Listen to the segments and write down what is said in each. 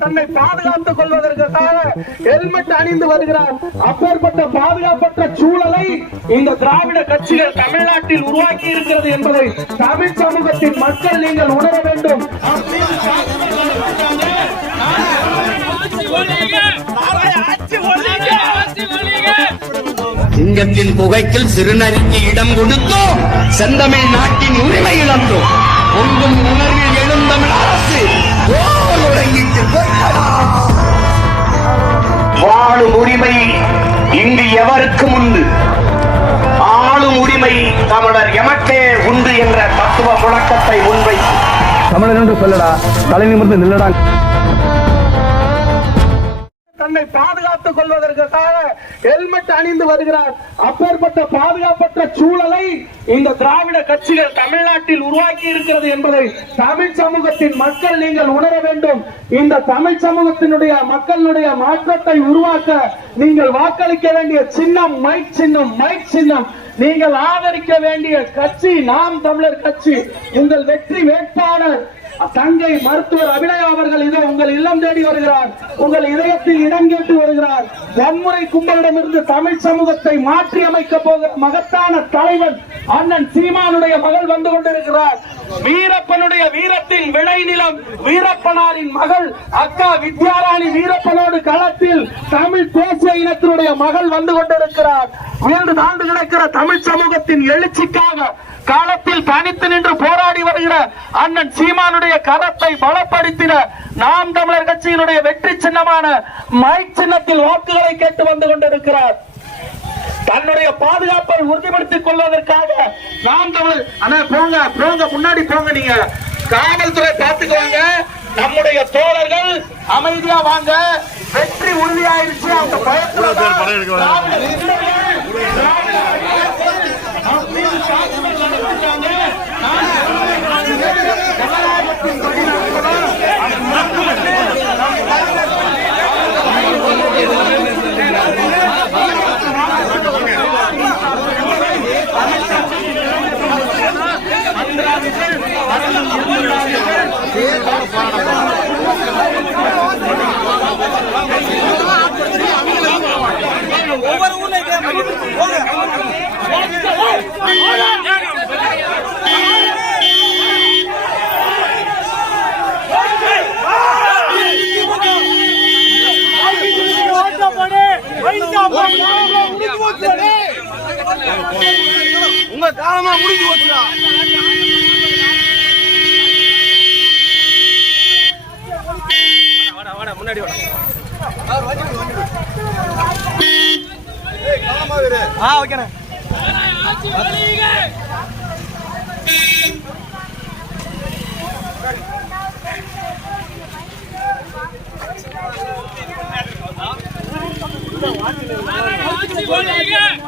தன்னை பாதுகாத்துக் கொள்வதற்காக ஹெல்மெட் அணிந்து வருகிறார். அப்பேற்பட்ட பாதுகாப்பற்ற சூழலை இந்த திராவிட கட்சிகள் தமிழ்நாட்டில் உருவாக்கி இருக்கிறது என்பதை தமிழ் சமூகத்தின் மக்கள் நீங்கள் உணர வேண்டும். சிங்கத்தின் புகைக்கில் சிறுநரிக்கு இடம் கொடுத்தோம். செந்தமிழ் நாட்டின் உரிமை இழந்தோம். பொங்கும் உணர்வில் எழுந்தமிழ் அரசு ஓர் உறங்கிட்டு இங்கு எவருக்கு உண்டு. ஆளும் உரிமை தமிழர் எமக்கே உண்டு என்ற தத்துவ முழக்கத்தை முன்வை தமிழன் என்று சொல்லடா தலை நிமிர்ந்து நில்லடா. தன்னை பாதுகாத்துக் கொள்வதற்காக ஹெல்மெட் அணிந்து வருகிறார். அப்பேற்பட்ட பாதுகாப்பற்ற சூழலை இந்த திராவிட கட்சிகள் தமிழ்நாட்டில் உருவாக்கி இருக்கிறது என்பதை தமிழ் சமூகத்தின் மக்கள் நீங்கள் உணர வேண்டும். இந்த தமிழ் சமூகத்தினுடைய மக்களுடைய மாற்றத்தை உருவாக்க நீங்கள் வாக்களிக்க வேண்டிய சின்னம் மைக் சின்னம் மைக் சின்னம். நீங்கள் ஆதரிக்க வேண்டிய கட்சி நாம் தமிழர் கட்சி. உங்கள் வெற்றி வேட்பாளர் தங்கை மருத்துவர் அபிநயா அவர்கள் இதோ உங்கள் இல்லம் தேடி வருகிறார். உங்கள் இதயத்தில் இடம் கேட்டு வருகிறார். வன்முறை கும்பலிடமிருந்து தமிழ் சமூகத்தை மாற்றி அமைக்க போகிற மகத்தான தலைவன் அண்ணன் சீமானுடைய மகள் வந்து கொண்டிருக்கிறார். வீரப்பனுடைய வீரத்தின் விளைநிலம் வீரப்பனாரின் மகள் அக்கா வித்யாராணி வீரப்பனோடு களத்தில் தமிழ் தேசிய இனத்தினுடைய மகள் வந்து கொண்டிருக்கிறார். வீழ்ந்து தாண்டு கிடக்கிற தமிழ் சமூகத்தின் எழுச்சிக்காக காலத்தில் தனித்து நின்று போராடி வருகிற அண்ணன் சீமானுடைய கரத்தை பலப்படுத்தின நாம் தமிழர் கட்சியினுடைய வெற்றி சின்னமான மைக் சின்னத்தில் வாக்குகளை கேட்டு வந்து கொண்டிருக்கிறார். தன்னுடைய பாதுகாப்பை உறுதிப்படுத்திக் கொள்வதற்காக நாம் தமிழர் அண்ணா போங்க போங்க முன்னாடி போங்க நீங்க. காவல்துறை பார்த்துக்குவாங்க. நம்முடைய தோழர்கள் அமைதியா வாங்க. வெற்றி உறுதியாயிருச்சு. அந்த பயத்துல தான் காலமா முடிஞ்சு போச்சுடா. வாடா வாடா முன்னாடி ஆ ஓகேண்ணே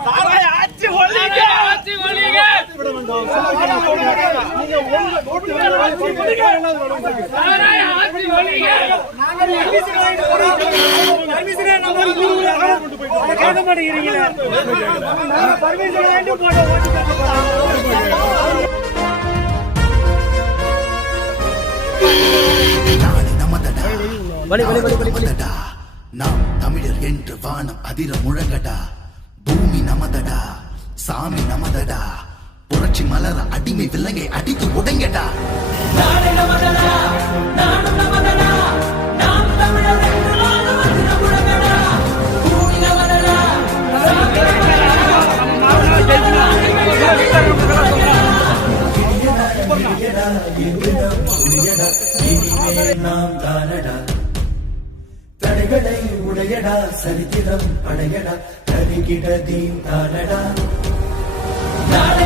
சாராய நமதடா. நாம் தமிழர் என்று வானம் அதிர முழங்கடா. பூமி நமதடா. சாமி நமதடா. புரட்சி மலர அடிமை விலங்கை அடித்து உடைங்கடா தடைகளை உடையடா சரித்திரம் அடையடா படையடா கருகிடதீம் தானடா. பூமி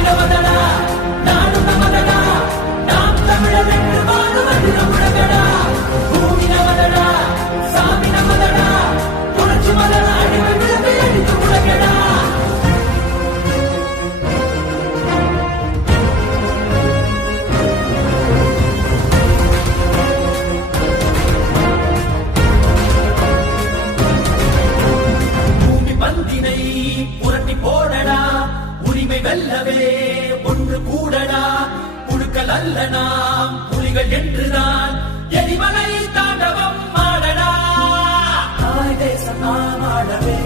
ஆடலாம் புலிகள் என்றுதான் எரிமலை தாண்டவம் ஆடலாம் தாய் தேசம் நாம் ஆடவே.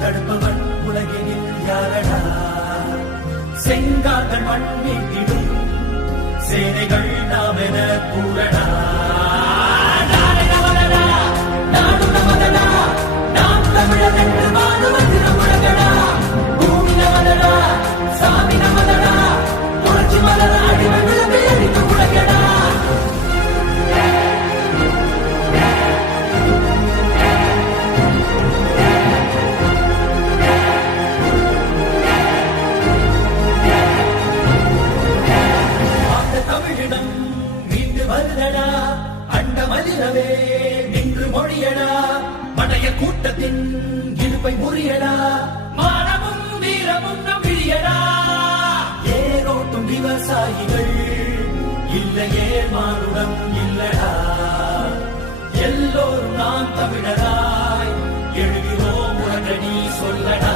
தடுப்பவன் உலகினில் யாரடா? செங்கார்கள் மண் மீட்டிடும் சேனைகள் நாமே இடுப்பை முறியடா. மானமும் வீரமும் நம் விழியடா. ஏரோட்டும் விவசாயிகள் இல்லையே மானுடம் இல்லடா. எல்லோரும் நாம் தமிழராய் எழுகிறோம் உடனடி சொல்லடா.